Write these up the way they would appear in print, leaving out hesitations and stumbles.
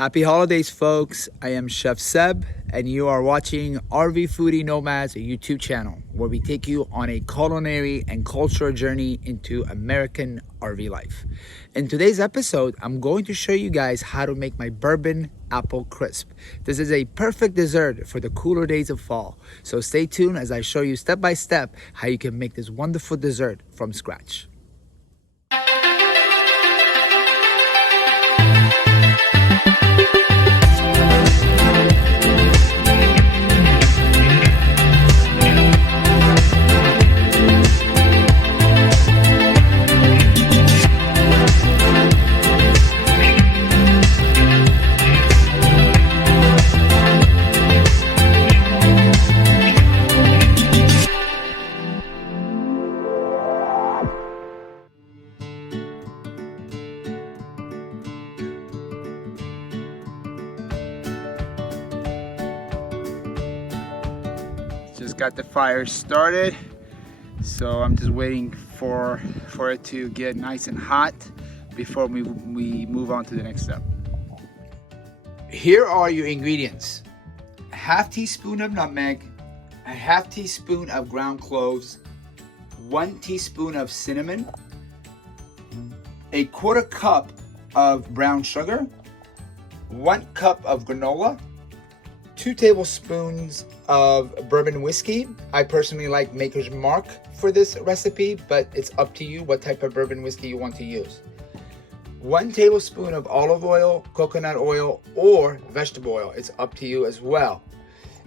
Happy holidays, folks. I am Chef Seb, and you are watching RV Foodie Nomads YouTube channel, where we take you on a culinary and cultural journey into American RV life. In today's episode, I'm going to show you guys how to make my Bourbon Apple Crisp. This is a perfect dessert for the cooler days of fall. So stay tuned as I show you step by step how you can make this wonderful dessert from scratch. Just got the fire started, so I'm just waiting for it to get nice and hot before we move on to the next step. Here are your ingredients: a half teaspoon of nutmeg, a half teaspoon of ground cloves, 1 teaspoon of cinnamon, a quarter cup of brown sugar, 1 cup of granola, 2 tablespoons of bourbon whiskey. I personally like Maker's Mark for this recipe, but it's up to you what type of bourbon whiskey you want to use. 1 tablespoon of olive oil, coconut oil, or vegetable oil. It's up to you as well.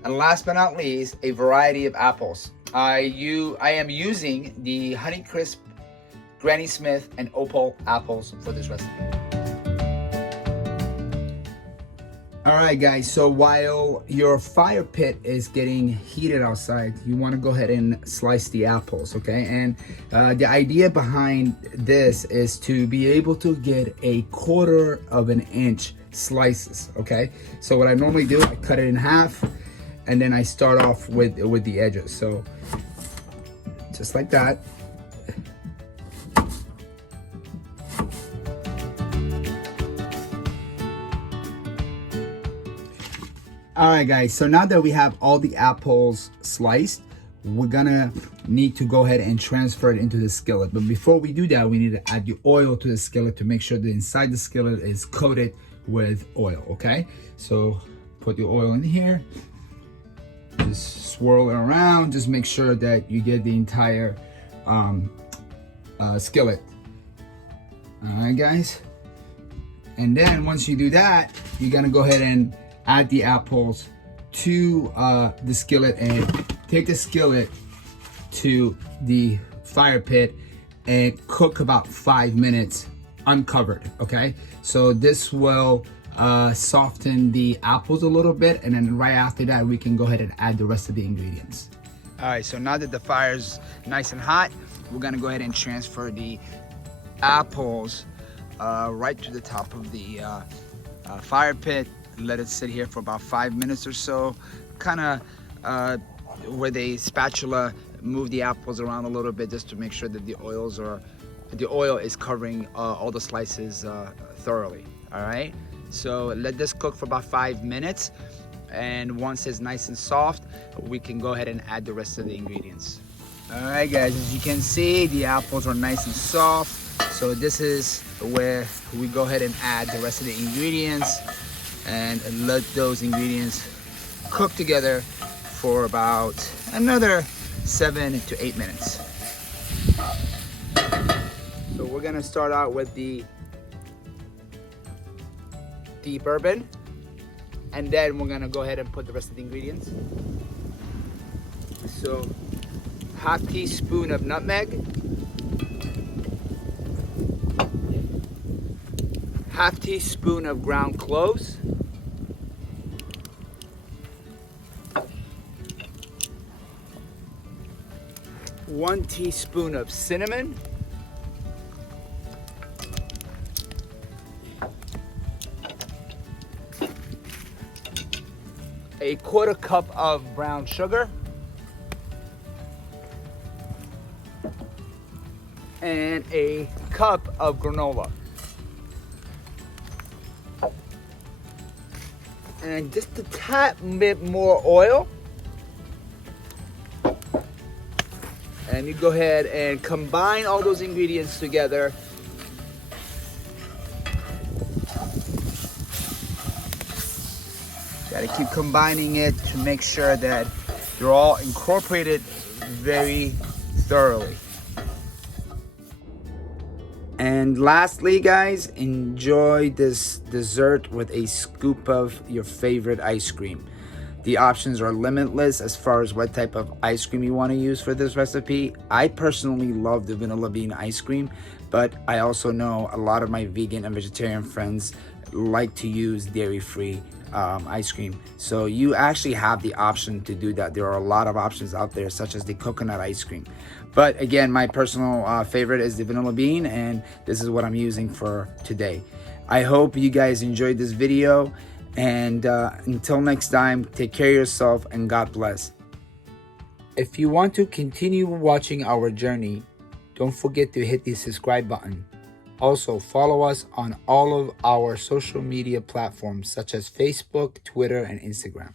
And last but not least, a variety of apples. I am using the Honeycrisp, Granny Smith, and Opal apples for this recipe. Alright guys, so while your fire pit is getting heated outside, you want to go ahead and slice the apples, okay? And the idea behind this is to be able to get a 1/4 of an inch slices, okay? So what I normally do, I cut it in half, and then I start off with the edges. So just like that. Alright guys, so now that we have all the apples sliced, we're gonna need to go ahead and transfer it into the skillet. But before we do that, we need to add the oil to the skillet to make sure that inside the skillet is coated with oil, okay? So put the oil in here, just swirl it around, just make sure that you get the entire skillet. Alright guys, and then once you do that, you're gonna go ahead and add the apples to the skillet and take the skillet to the fire pit and cook about 5 minutes uncovered, okay? So this will soften the apples a little bit, and then right after that we can go ahead and add the rest of the ingredients. All right, so now that the fire's nice and hot, we're gonna go ahead and transfer the apples right to the top of the fire pit. Let it sit here for about 5 minutes or so, kind of with a spatula move the apples around a little bit just to make sure that the oil is covering all the slices thoroughly. All right, so let this cook for about 5 minutes, and once it's nice and soft, we can go ahead and add the rest of the ingredients. All right guys, as you can see, the apples are nice and soft, so this is where we go ahead and add the rest of the ingredients and let those ingredients cook together for about another 7 to 8 minutes. So we're gonna start out with the bourbon, and then we're gonna go ahead and put the rest of the ingredients. So half teaspoon of nutmeg, half teaspoon of ground cloves, 1 teaspoon of cinnamon, a 1/4 cup of brown sugar, and a cup of granola. and just a tad bit more oil. And you go ahead and combine all those ingredients together. Gotta keep combining it to make sure that they're all incorporated very thoroughly. And lastly, guys, enjoy this dessert with a scoop of your favorite ice cream. The options are limitless as far as what type of ice cream you want to use for this recipe. I personally love the vanilla bean ice cream, but I also know a lot of my vegan and vegetarian friends like to use dairy-free ice cream. So you actually have the option to do that. There are a lot of options out there, such as the coconut ice cream. But again, my personal favorite is the vanilla bean, and this is what I'm using for today. I hope you guys enjoyed this video, and until next time, take care of yourself and God bless. If you want to continue watching our journey, don't forget to hit the subscribe button. Also, follow us on all of our social media platforms such as Facebook, Twitter, and Instagram.